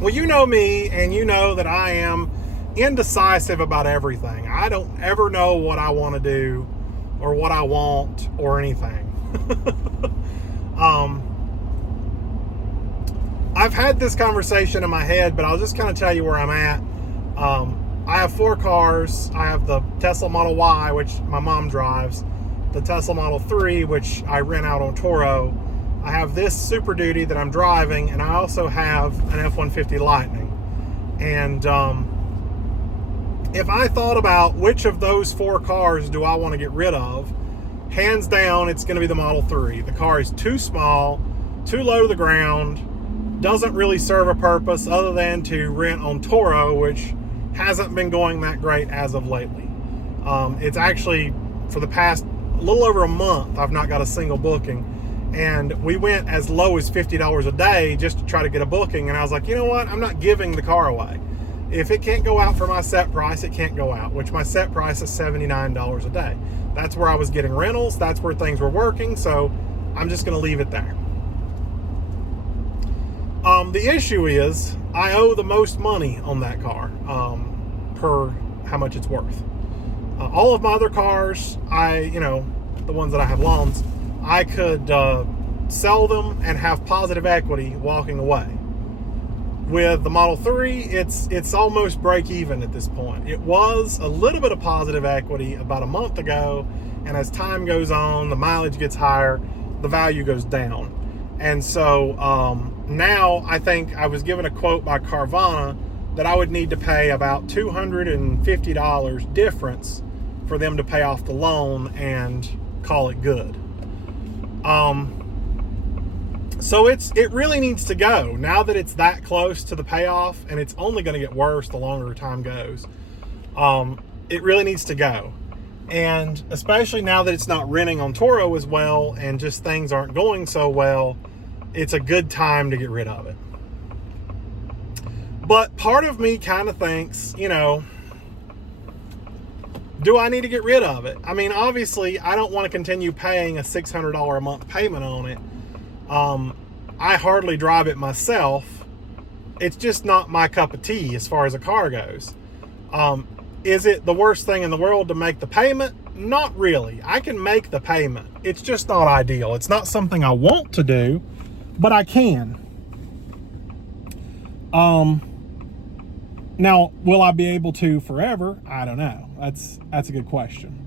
Well, you know me, and you know that I am indecisive about everything. I don't ever know what I want to do or what I want or anything. um, I've had this conversation in my head, but I'll just kind of tell you where I'm at. I have 4 cars. I have the Tesla Model Y, which my mom drives, the Tesla Model 3, which I rent out on Turo. I have this Super Duty that I'm driving, and I also have an F-150 Lightning. And if I thought about which of those 4 cars do I want to get rid of, hands down, it's going to be the Model 3. The car is too small, too low to the ground, doesn't really serve a purpose other than to rent on Turo, which hasn't been going that great as of lately. It's actually, for the past a little over a month, I've not got a single booking. And we went as low as $50 a day just to try to get a booking. And I was like, you know what? I'm not giving the car away. If it can't go out for my set price, it can't go out, which my set price is $79 a day. That's where I was getting rentals. That's where things were working. So I'm just going to leave it there. The issue is I owe the most money on that car per how much it's worth. All of my other cars, the ones that I have loans, I could sell them and have positive equity walking away. With the Model 3, it's almost break even at this point. It was a little bit of positive equity about a month ago, and as time goes on, the mileage gets higher, the value goes down. And so now I think I was given a quote by Carvana that I would need to pay about $250 difference for them to pay off the loan and call it good. So it really needs to go now that it's that close to the payoff, and it's only going to get worse the longer time goes. It really needs to go. And especially now that it's not renting on Turo as well, and just things aren't going so well, it's a good time to get rid of it. But part of me kind of thinks, do I need to get rid of it? I mean, obviously, I don't want to continue paying a $600 a month payment on it. I hardly drive it myself. It's just not my cup of tea as far as a car goes. Is it the worst thing in the world to make the payment? Not really. I can make the payment. It's just not ideal. It's not something I want to do, but I can. Now, will I be able to forever? I don't know. That's a good question.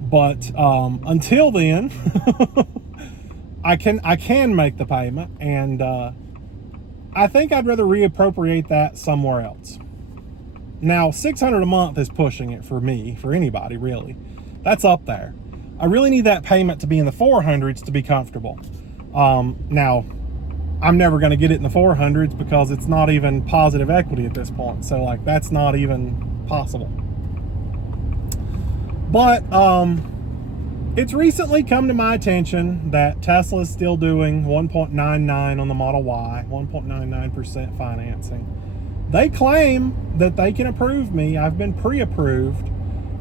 But until then, I can make the payment, and I think I'd rather reappropriate that somewhere else. Now, $600 a month is pushing it for me, for anybody really. That's up there. I really need that payment to be in the 400s to be comfortable. Now, I'm never going to get it in the 400s because it's not even positive equity at this point. So that's not even possible. But it's recently come to my attention that Tesla is still doing 1.99 on the Model Y, 1.99% financing. They claim that they can approve me. I've been pre-approved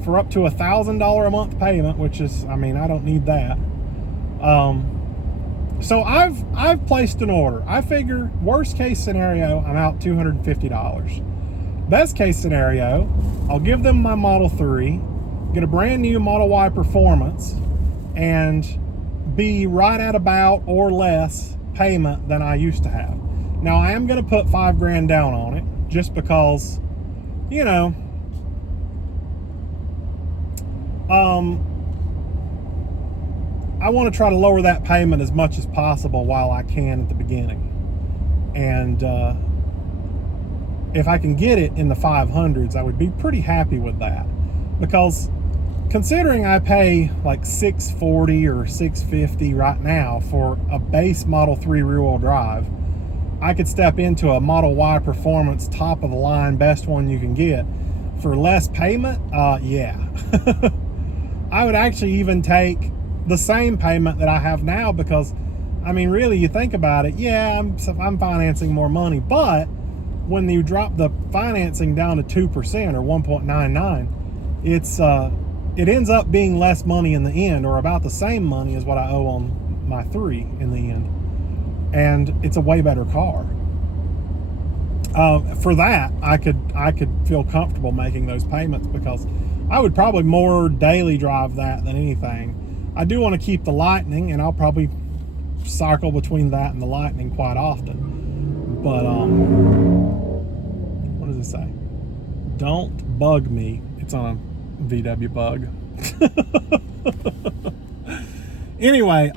for up to $1,000 a month payment, which is, I don't need that. So I've placed an order. I figure worst case scenario, I'm out $250. Best case scenario, I'll give them my Model 3, get a brand new Model Y Performance, and be right at about or less payment than I used to have. Now, I am going to put $5,000 down on it just because, I want to try to lower that payment as much as possible while I can at the beginning. And if I can get it in the 500s, I would be pretty happy with that. Because considering I pay like $640 or $650 right now for a base Model 3 rear-wheel drive, I could step into a Model Y Performance, top of the line, best one you can get for less payment. Yeah. I would actually even take the same payment that I have now because, really, you think about it, yeah, I'm financing more money, but when you drop the financing down to 2% or 1.99, it ends up being less money in the end, or about the same money as what I owe on my 3 in the end. And it's a way better car. For that, I could feel comfortable making those payments, because I would probably more daily drive that than anything. I do want to keep the Lightning, and I'll probably cycle between that and the Lightning quite often. But what does it say? Don't bug me. It's on a VW Bug. Anyway,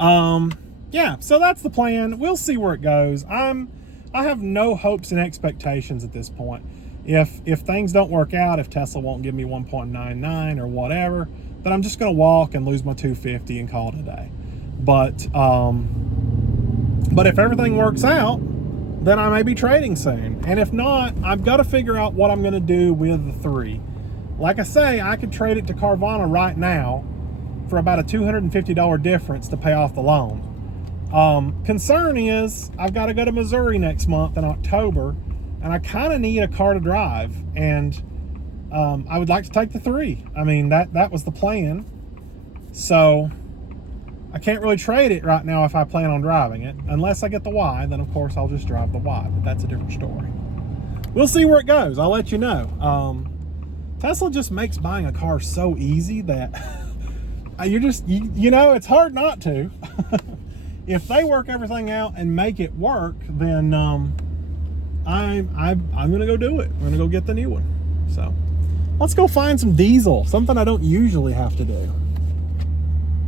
yeah, so that's the plan. We'll see where it goes. I have no hopes and expectations at this point. If things don't work out, if Tesla won't give me 1.99 or whatever, then I'm just going to walk and lose my 250 and call it a day. But if everything works out, then I may be trading soon. And if not, I've got to figure out what I'm going to do with the 3. Like I say, I could trade it to Carvana right now for about a $250 difference to pay off the loan. Concern is I've got to go to Missouri next month in October, and I kind of need a car to drive, and I would like to take the 3. I mean, that was the plan. So I can't really trade it right now if I plan on driving it. Unless I get the Y, then of course I'll just drive the Y, but that's a different story. We'll see where it goes. I'll let you know. Tesla just makes buying a car so easy that you know, it's hard not to. If they work everything out and make it work, then I'm gonna go do it. I'm gonna go get the new one. So let's go find some diesel, something I don't usually have to do.